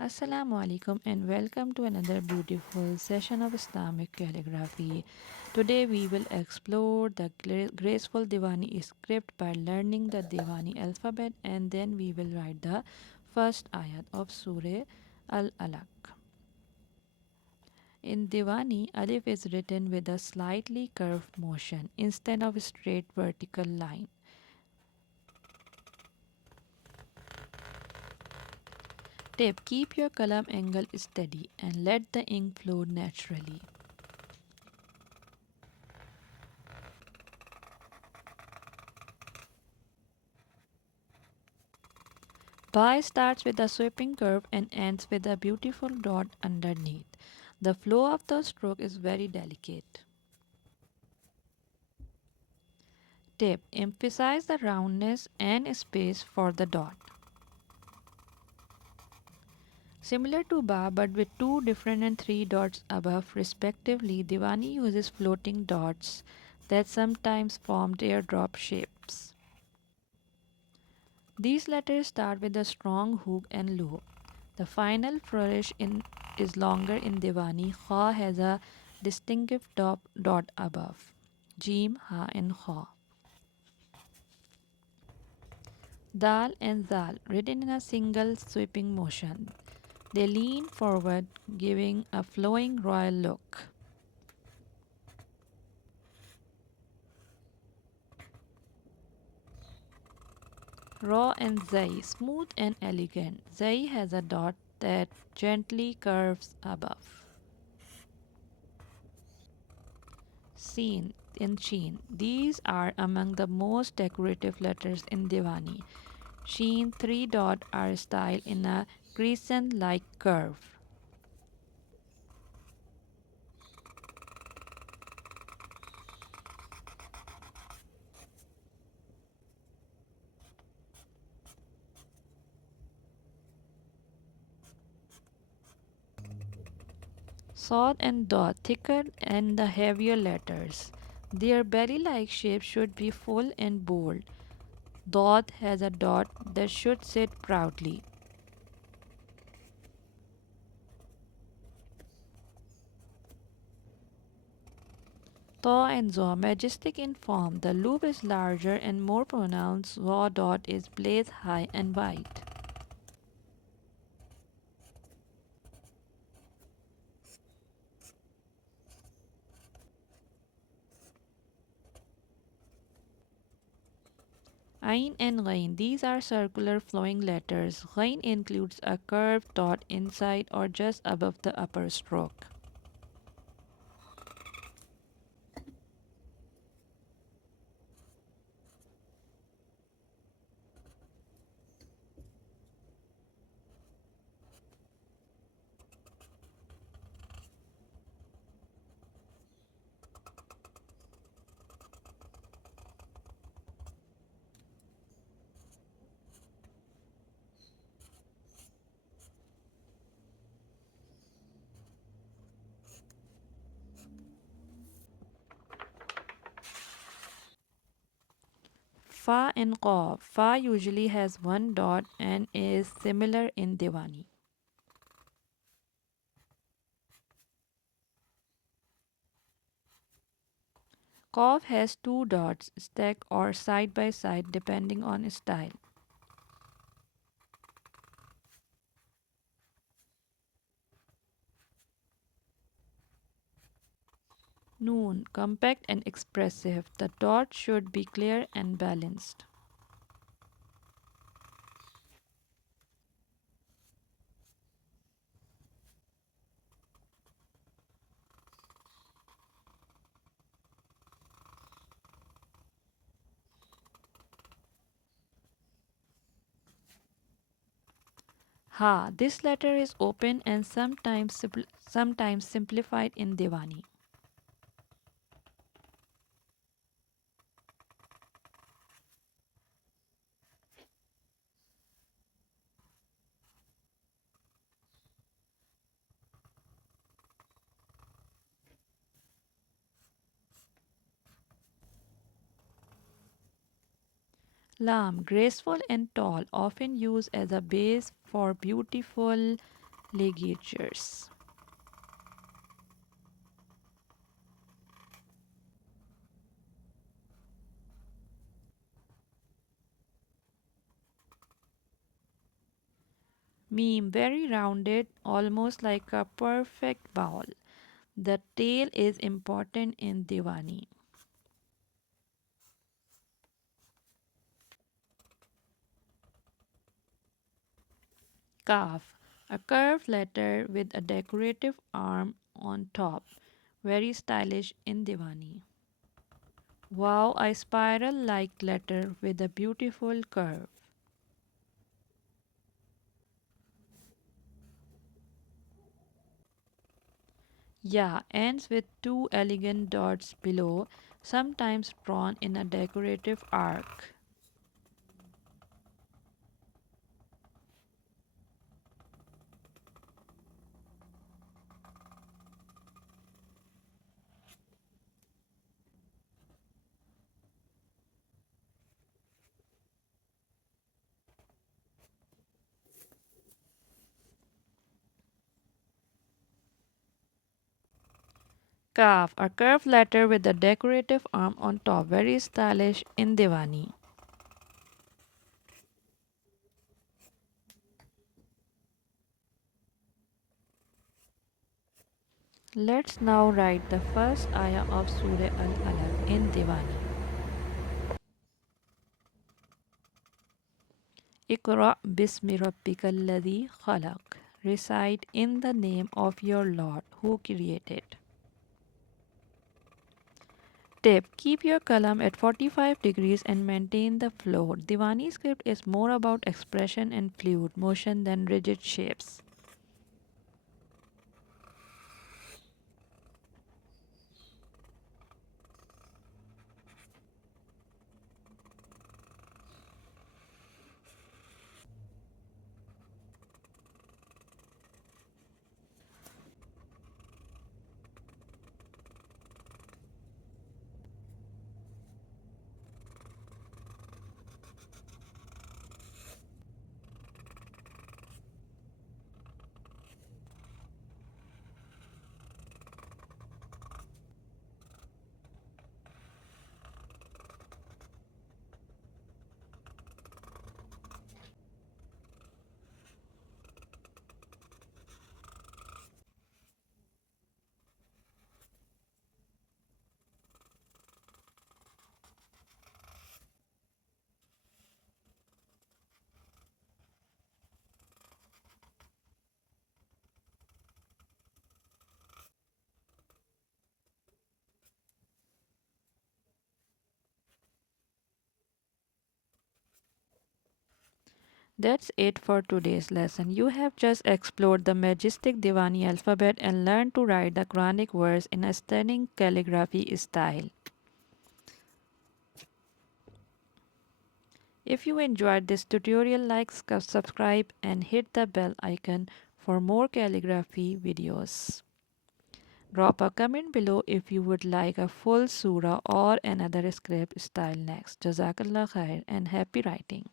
Assalamu alaikum and welcome to another beautiful session of Islamic calligraphy. Today we will explore the graceful Dewani script by learning the Dewani alphabet, and then we will write the first ayat of Surah Al-Alaq. In Dewani, Alif is written with a slightly curved motion instead of a straight vertical line. Tip: keep your Qalam angle steady and let the ink flow naturally. Ba starts with a sweeping curve and ends with a beautiful dot underneath. The flow of the stroke is very delicate. Tip: emphasize the roundness and space for the dot. Similar to Ba but with two different and three dots above respectively, Dewani uses floating dots that sometimes form teardrop shapes. These letters start with a strong hook and loop. The final flourish is longer in Dewani. Kha has a distinctive top dot above. Jim, Ha, and Kha. Dal and Zal, written in a single sweeping motion. They lean forward, giving a flowing royal look. Ra and Zai, smooth and elegant. Zai has a dot that gently curves above. Seen and Sheen. These are among the most decorative letters in Diwani. Sheen three dot are styled in a crescent like curve. Sod and dot thicker and the heavier letters. Their belly like shape should be full and bold. Dot has a dot that should sit proudly. Thaw and Zaw, majestic in form. The loop is larger and more pronounced. Zaw dot is blazed high and wide. Ain and Ghain. These are circular flowing letters. Ghain includes a curved dot inside or just above the upper stroke. Fa and Qaf. Fa usually has one dot and is similar in Diwani. Qaf has two dots stacked or side by side depending on style. Noon, compact and expressive. The dot should be clear and balanced. Ha, this letter is open and sometimes simplified in Diwani. Lam, graceful and tall, often used as a base for beautiful ligatures. Meme very rounded, almost like a perfect bowl. The tail is important in Diwani. Calf, a curved letter with a decorative arm on top. Very stylish in Diwani. Wow, a spiral like letter with a beautiful curve. Yeah, ends with two elegant dots below, sometimes drawn in a decorative arc. Calf, a curved letter with a decorative arm on top, very stylish in Diwani. Let's now write the first ayah of Surah Al-Alaq in Dewani. Iqra bismi rabbika alladhi khalaq. Recite in the name of your Lord who created. Tip: keep your column at 45 degrees and maintain the flow. Diwani script is more about expression and fluid motion than rigid shapes. That's it for today's lesson. You have just explored the majestic Diwani alphabet and learned to write the Quranic verse in a stunning calligraphy style. If you enjoyed this tutorial, like, subscribe and hit the bell icon for more calligraphy videos. Drop a comment below if you would like a full surah or another script style next. Jazakallah khair and happy writing.